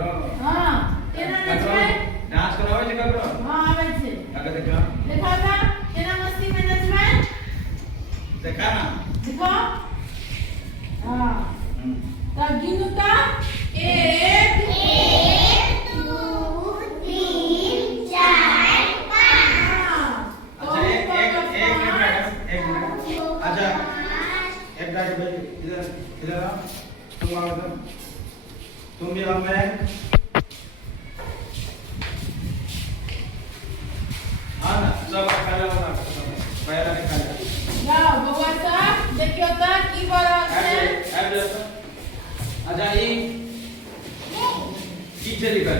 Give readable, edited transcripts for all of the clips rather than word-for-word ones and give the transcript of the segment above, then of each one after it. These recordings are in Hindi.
करो हां केना नचबै डांस करावे छै ककरो हां आबै छै अगर देखा देखा केना मस्ती में नचबै देखा ना देखो हां तब गिनू का 1 2 3 4 5 अच्छा एक मिनट अच्छा एक गाड़ी बैठ इधर आओ तुम आओ इधर तुम भी आओ मैं हाँ ना सब खा लो ना पहला ने खा लिया जाओ बउआ सब देखियो त की भ रहल छै अच्छा ये की छै लिखल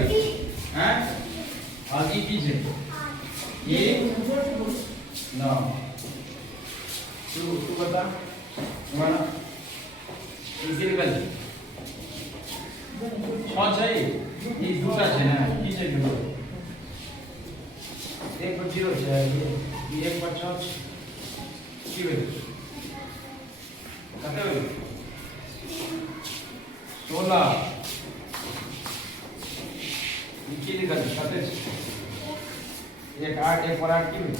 हैं और ये की छै ये ना तू बता माना इसी लिखल छह छै ये दूटा छै ना की छै दुगो एक पर 0 छै ये एक पर 6 छै की भेल कते भेल 16 की लिखल कते छै एक 8 एक पर 8 की भेल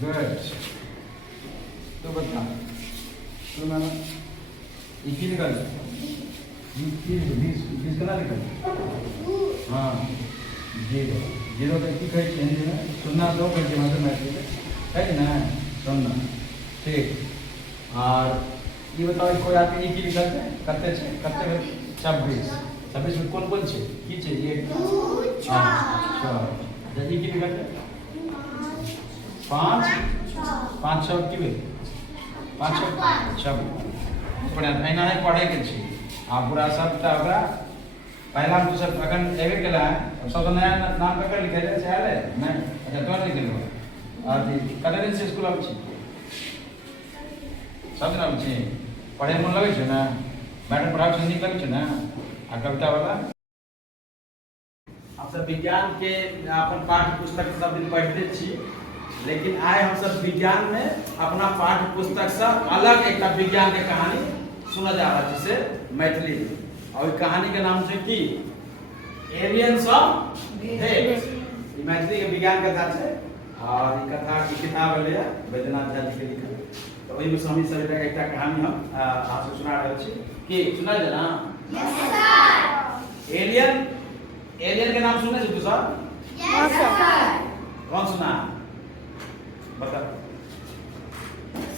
गुड तो बता तो माना ये की लिखल 20 कला लिखल हाँ 0 का की कहै छै हिंदी में सुनना दो कहै छै मतलब मैथिली में है ना सुनना ठीक और ये बताओ कोई आदमी ये की लिखल है कते छै कते 26 में कौन छै की छै ये 6 जल्दी की लिखल है 5 6 की भेल 5 6 पढ़ा एना है पढ़े के छै आ पूरा सबटा ओकरा पहला हम दूसरा अखन एबे केला है सबसे नया नाम ककर लिखे है से आले नहीं अच्छा तोर लिखे लो और कते दिन से स्कूल आबै छी सब दिन आबै छी पढ़े मन लगे छै ना मैडम पढ़ाबै छै नीक लगे छै ना आ कविता वाला आप सब विज्ञान के अपन पाठ्य पुस्तक सब दिन पढ़ते छी लेकिन आइ हम सब विज्ञान में अपना पाठ्य पुस्तक से अलग एक विज्ञान के कहानी सुना जा रहा है जिसे मैथिली में और कहानी के नाम से की एलियंस ऑफ हेड्स ये मैथिली के विज्ञान कथा है और ये कथा की किताब है वैद्यनाथ झा जी के लिखल तो ओहि में हम सब एक कहानी हम आपसे सुना रहल छी कि सुना जा ना यस सर एलियन के नाम सुनने छी तू सब यस सर कौन सुना बता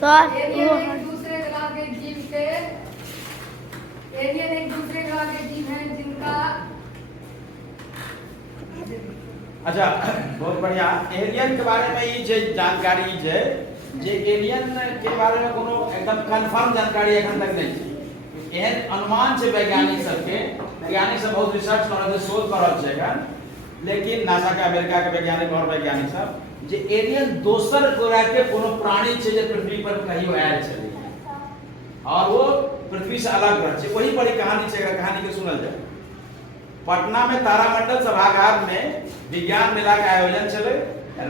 सर एलियन एक दूसरे ग्रह के जीव के एलियन एक दूसरे ग्रह के जीव हैं जिनका अच्छा बहुत बढ़िया एलियन के बारे में ये जानकारी जे एलियन के बारे में कोनो एकदम कंफर्म जानकारी एखन तक नहीं छै एहन अनुमान छै वैज्ञानिक सब बहुत रिसर्च कर रहल छै शोध कर रहल छै एखन लेकिन नासा के अमेरिका के वैज्ञानिक और वैज्ञानिक सब जे एलियन दोसर ग्रह के कोनो प्राणी छै जे पृथ्वी पर कहियो आयल छलै और वो पृथ्वी से अलग ग्रह छै वही बड़ी कहानी छै कहानी के सुनल जाए पटना में तारामंडल सभागार में विज्ञान मेला के आयोजन चले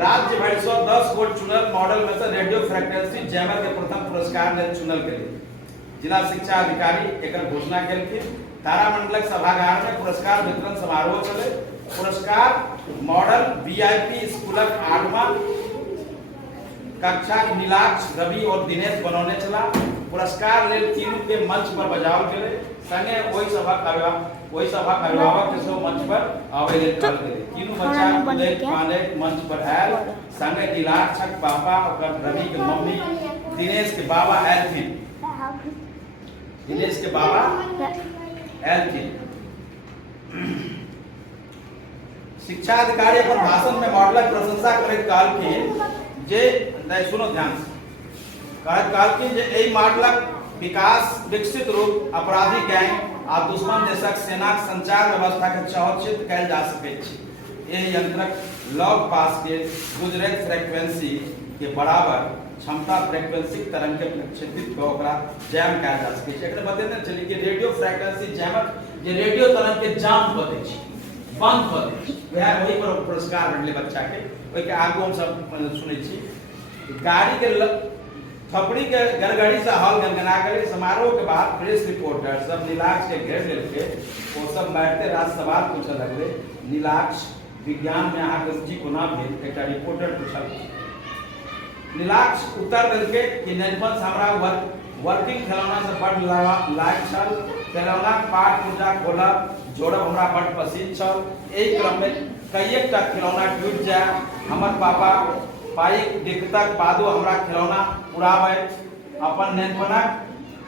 राज्य भर से 10 गो चुनल मॉडल में से रेडियो फ्रीक्वेंसी जैमर के प्रथम पुरस्कार ने चुनल गेल जिला शिक्षा अधिकारी एकर घोषणा केलखिन तारामंडल सभागार में पुरस्कार वितरण समारोह चले पुरस्कार मॉडल वीआईपी स्कूलक 8वां कक्षा नीलाक्ष रवि और दिनेश बनौने चला पुरस्कार लेल तीनों के मंच पर बजाओल गेले संगे ओहि सभा अभिभावक के सो मंच पर आवे लेल कहल गेले तीनों बच्चा माने मंच पर आयल संगे नीलाक्षक पापा और रवि के मम्मी दिनेश के बाबा एलथिन शिक्षा अधिकारी अपन भाषण में मॉडलक प्रशंसा करैत कहलखिन जे नहीं सुनो ध्यान से कहलखिन जे एहि मॉडलक विकास विकसित रूप अपराधी गैंग आ दुश्मन देशक सेनाक संचार व्यवस्था के चौचित कैल जा सकैत छै एहि यंत्रक लॉग पास के गुजरैत फ्रीक्वेंसी के बराबर क्षमता फ्रीक्वेंसी तरंग के प्रक्षेपित को ओकरा जैम कैल जा सकै छै एकरा बतेने चली कि रेडियो फ्रीक्वेंसी जैमर जे रेडियो तरंग के जाम क दै छै बंद क दै छै वह वही पर पुरस्कार भेटले बच्चा के ओइ के आगू हम सब सुनै छी गाड़ी के थपड़ी के गड़गड़ी से हॉल गनगना गए। समारोह के बाद प्रेस रिपोर्टर सब नीलाक्ष के घेर लेके वो सब बैठते रात सवाल पूछे लगले। नीलाक्ष विज्ञान में अहाँके रुचि कोना भेल? एकटा रिपोर्टर पूछल। नीलाक्ष उत्तर देलकै कि नैनपन से हमरा वर्किंग खिलौना से बड़ लायक छल। खिलौना पाठ पुर्जा खोलब जोड़ब हमरा बड़ पसंद छल। एहि क्रम में कईएकटा खिलौना टूट जाए। हमर पापा पाई दिक्कतक बादो हमरा खिलौना उड़ाबै अपन नैनपनक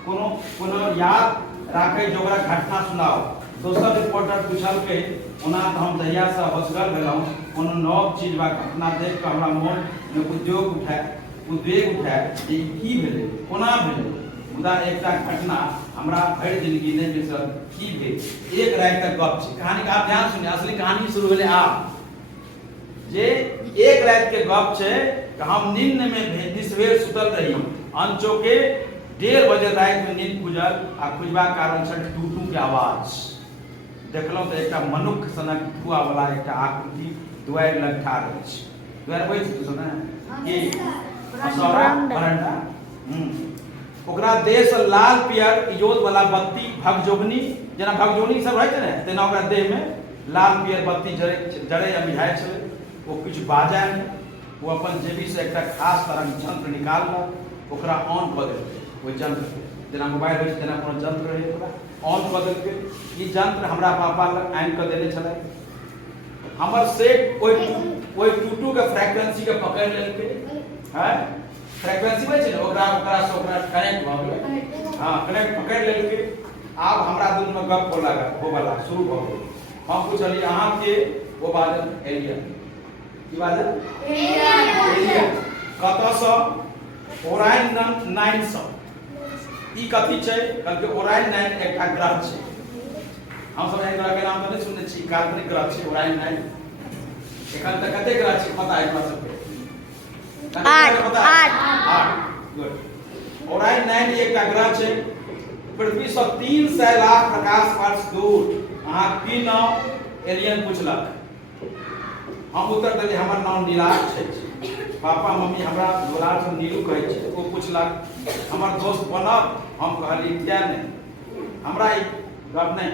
कोनो याद राखै जोगरा घटना सुनाओ। दोसर रिपोर्टर पूछलकै ओना तऽ हम जहिया से होशगर भेलहुँ कोनो नव चीज वा घटना देख कऽ हमरा मोन में उद्वेग उठाए जे ई की भेलै कोना भेलै। मुदा एकटा घटना हमरा भरि जिंदगी नहीं बिसरल। की भेल? एक राति तक गप छै। कहानी का आप ध्यान सुनिए। असली कहानी शुरू भेलै आब जे एक रात के गप छै कि हम नींद में निस्वेर सुतल रही। अनचोके 1:30 बजे रात में नींद खुजल आ खुजबा कारण छल टूटू के आवाज। देखलहुँ तऽ एकटा मनुष्य सनक धुआ वाला एकटा आकृति दुआरि लग ठाढ़ अछि। दुआरि बैठ तू सुना कि असौरा बरंडा ओकरा देह से लाल पियर इजोत वाला बत्ती भगजोगनी जेना भगजोगनी सब रहै छै ने तेना ओकरा देह में लाल पियर बत्ती जड़े या मिझाइ छलै। वो कुछ बाजा नहीं। वो अपन जेबी से एक खास तरह के जंत्र निकाललक ओकरा ऑन कऽ देलकै। ओहि जंत्र जेना मोबाइल होइ छै तेना कोनो जंत्र रहै ओकरा ऑन कऽ देलकै। ई जंत्र हमरा पापा लग आनि कऽ देने छलै। हमर सेट ओहि टूटू के फ्रीक्वेंसी के पकड़ि लेलकै। हैं फ्रीक्वेंसी होइ छै ने ओकरा से ओकरा कनेक्ट भऽ गेलै। हां कनेक्ट पकड़ि लेलकै। आब हमरा दुनू में गप होबला शुरू भऽ गेल। हम पूछलिए अहाँ के वो बाजल एलियन की बाजल एलियन कतऽ सँ? ओराइन 900। ई कथी छै? कहलकै ओराइन 9 एकटा ग्रह छै। हम सब एहन ग्रह के नाम तऽ नहीं सुनने छी। काल्पनिक ग्रह छै ओराइन 9। एखन तक कते ग्रह छै पता है हमरा सबके? 8 गुड। ओराइन 9 एकटा ग्रह छै पृथ्वी से 300 लाख प्रकाश वर्ष दूर। अहाँ की नाम? एलियन पूछलक। हम उत्तर देलिए हमर नाम नीलाक्ष छै। पापा मम्मी हमरा दुलार से नीलू कहै छै। ओ पूछलक हमर दोस्त बनब? हम कहलिए किया नहीं। हमरा ई गप नहीं।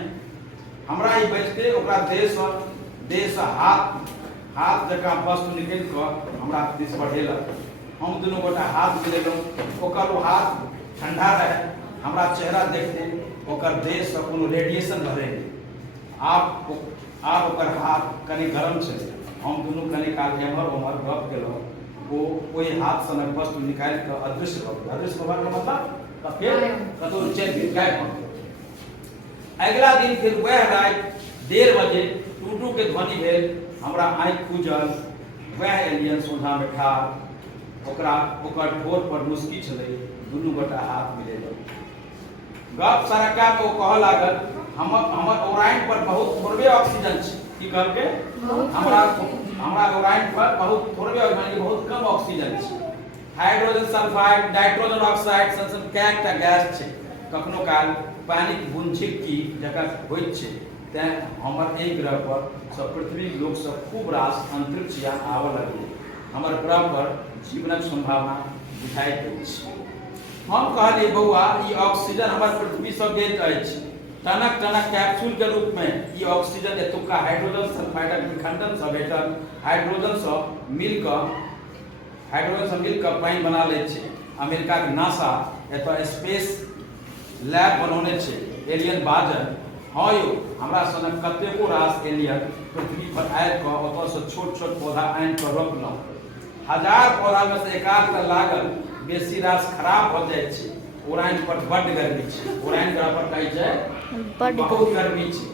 हमरा ई बचते ओकरा देह से हाथ जकाँ वस्तु निकलि कऽ हमरा दिस बढ़ेलक। हम दुनू गोटा हाथ मिलेलहुँ। ओकर वो हाथ ठंडा रहे। हमरा चेहरा देखते ओकर देह से कोनो रेडिएशन भरे। आप ओकर हाथ कनि गरम छै। हम दुनू कनि काल एम्हर ओम्हर गप केलहुँ। वो ओहि हाथ सनक वस्तु निकालि कऽ अदृश्य भऽ गेल। अदृश्य होबाक मतलब तऽ फेर कतहु चलि गेल गायब भऽ गेल। अगिला दिन फिर वह राति 1:30 बजे टूटू के ध्वनि भेल। हमरा आँखि खुजल। वह एलियन सोझा में ठाढ़ ओकर ठोर पर मुस्की छलै। दुनू गोटा हाथ मिलेलक। गप सरक्का में वो कहऽ लागल हमर ओराइन पर बहुत थोड़बे ऑक्सीजन छै। की कहलकै? हमरा ओराइन पर बहुत थोड़बे यानी बहुत कम ऑक्सीजन छै। हाइड्रोजन सल्फाइड नाइट्रोजन ऑक्साइड सन कएकटा गैस छै। कखनो काल पानिक बुनछिक्की जकर होइत छै। तेँ हमर एहि ग्रह पर सब पृथ्वी लोक सब खूब रास अंतरिक्ष यान आबऽ लगलै। हमर ग्रह पर जीवनक संभावना बुझाइत अछि। हम कहलिए बौआ ई ऑक्सीजन हमर पृथ्वी से गेल अछि। टनक कैप्सूल के रूप में ई ऑक्सीजन एतुका हाइड्रोजन सल्फाइडक विखंडन से भेटल। हाइड्रोजन से मिलकर पानी बना ले छै। अमेरिका के नासा एतऽ स्पेस लैब बनौने छै। एलियन बाजल हाँ यौ हमरा सनक कतेको रास एलियन पृथ्वी पर आबि कऽ ओतऽ से छोट पौधा आनि कऽ रोपलहुँ। 1000 पौधा में से एकाध टा लागल। बेसी रास खराब भऽ जाइ छै। ओराइन पर बड्ड गर्मी छै। ओराइन ग्रह पर कहै छै बहुत गर्मी छै।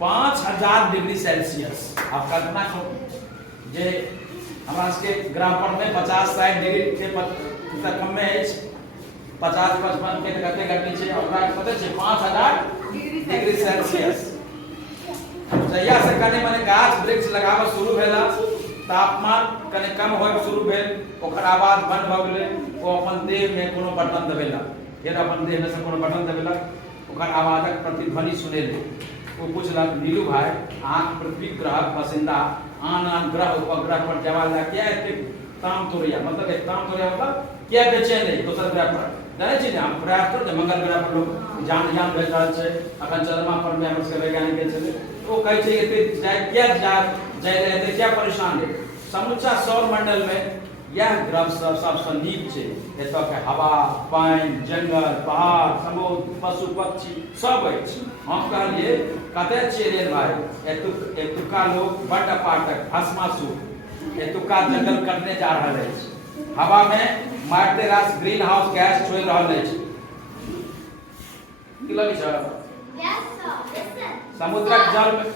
5000 डिग्री सेल्सियस। आप कल्पना करू जे हमरा सबके ग्रह पर में 50-60 डिग्री के कम में अछि। 50-55 के कते गर्मी छै? ओकरा कते छै? 5000 डिग्री सेल्सियस। जहिया से कने मने गाछ वृक्ष लगाबऽ शुरू भेला तापमान कने कम होय शुरू भेल। ओकर आवाज बंद भऽ गेलै। ओ अपन देह में कोनो बटन दबेलक। फेर अपन देह में से कोनो बटन दबेलक। ओकर आवाजक प्रतिध्वनि सुनेलै। वो पूछलक नीलू भाई अहाँ पृथ्वी ग्रह पसंदीदा आन ग्रह उपग्रह पर जवाब किया एते ताम तोड़िया मतलब एक ताम तोड़िया मतलब क्या बेचे नहीं दोसर ग्रह पर जाने छी हम प्रयास करो जे मंगल ग्रह पर लोग यान भेज रहल छै अखन चंद्रमा पर में हमर सबके वैज्ञानिक गेल छलै ओ कहै छै एते जाय क्या जाय रहते क्या परेशान है समूचा सौर मंडल में यह ग्रह सबसे नीक छै एतऽ के हवा पानि जंगल पहाड़ समुद्र पशु पक्षी सब अछि हम कहलिए कते छियै रे भाई एतुका लोग बड़ पाठक भस्मासुर एतुका जंगल कटने जा रहल अछि हवा में मारते रास ग्रीन हाउस गैस छोड़ रहल अछि की लगै छै यस सर समुद्रक जल में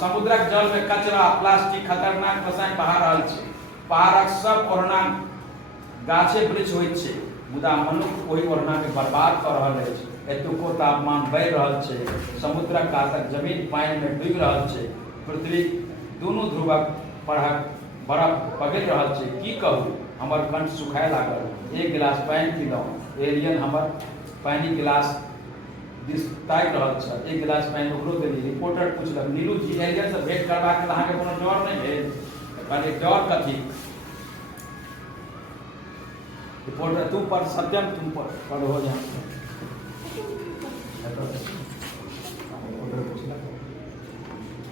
समुद्रक जल में कचरा प्लास्टिक खतरनाक रसायन बहा रहल छै पहाड़क सब ओढ़ना गाछे वृक्ष होइत छै मुदा मनुष्य ओहि ओढ़ना के बर्बाद कर रहल अछि एतुको तापमान बढ़ि रहल छै समुद्रक कातक जमीन पानि में डूबि रहल छै पृथ्वी दुनू ध्रुवक बर्फ पगलि रहल छै की कहू हमर कंठ सुखाय लागल एक गिलास पानि पीलहुँ एलियन हमर पानी गिलास दिस ताकि रहल छल एक गिलास पानि ओकरो देली रिपोर्टर पूछलक नीलू जी एलियन से भेंट करबाक लेल अहाँके कोनो डर नहि भेल कहलिए डर कथी रिपोर्टर तू पर सत्यम तुम पर पढ़ो यहाँ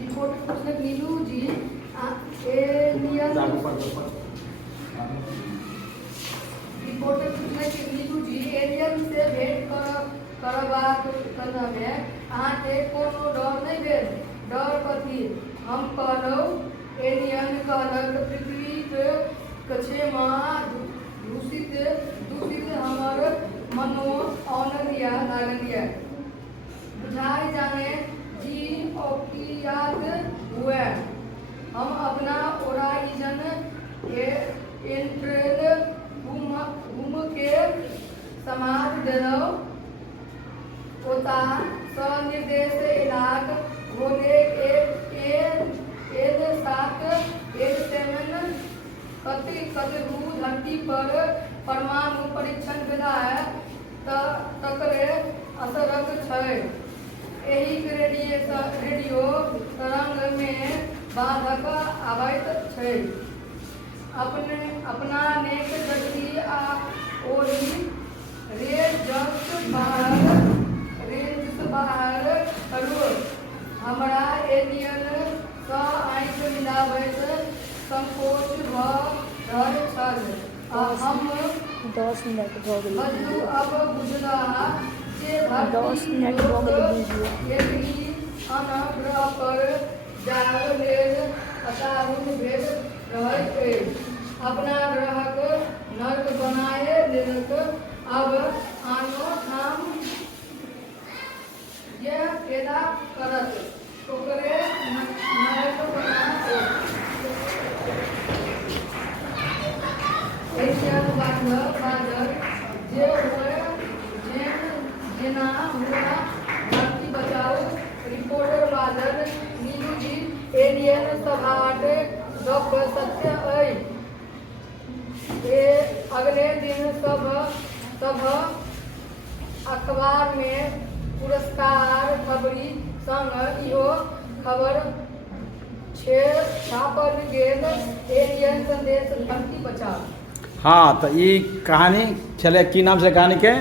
रिपोर्टर पूछलक नीलू जी एलियन रिपोर्टर पूछलक नीलू जी एलियन से भेंट करबाक में अहाँके कोनो डर नहि भेल डर कथी हम कहलहुँ एलियन कहलक पृथ्वी पे कछेमा दूषित हमर मनो औनरिया लागलिया बुझाई जाने जी औकियात हुए हम अपना ओराइजन एंट्रेल घूम के समाज देलहुँ ओता सनिर्देश इलाक होने एक सात एक सेवन कतहु धरती पर परमाणु परीक्षण भेला है तकरे असरक छै एहि रेडियो तरंग में बाधक आबैत छै अपना नेक जल्दी आ ओरी रेंज बाहर करू हमरा एलियन सँ आँखि मिलाबैत संकोच भऽ रहल छल हम 10 मिनट भऽ गेल बदलू अब बुझला जे 10 मिनट भऽ गेल यदि अनग्रह पर जाय लेल असाहुन भेट रहैत अछि अपना ग्रहक नर्क बनाए लेलक अब आनो ठाम यह पैदा करत ओकरे नर्क बना एशियन बादर जे हुए जेना हुआ धरती बचाओ रिपोर्टर बादर नीलू जी एलियन सभाट गप सत्य अगले दिन सब अखबार में पुरस्कार खबरी संग इहो खबर छापल गेल एलियन संदेश धरती बचाओ हाँ तो ये कहानी चले की नाम से कहानी के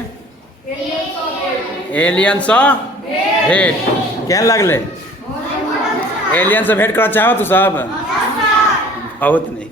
एलियन सँ भेंट केहन लगले एलियन से भेंट करऽ चाहो तू सब बहुत नहीं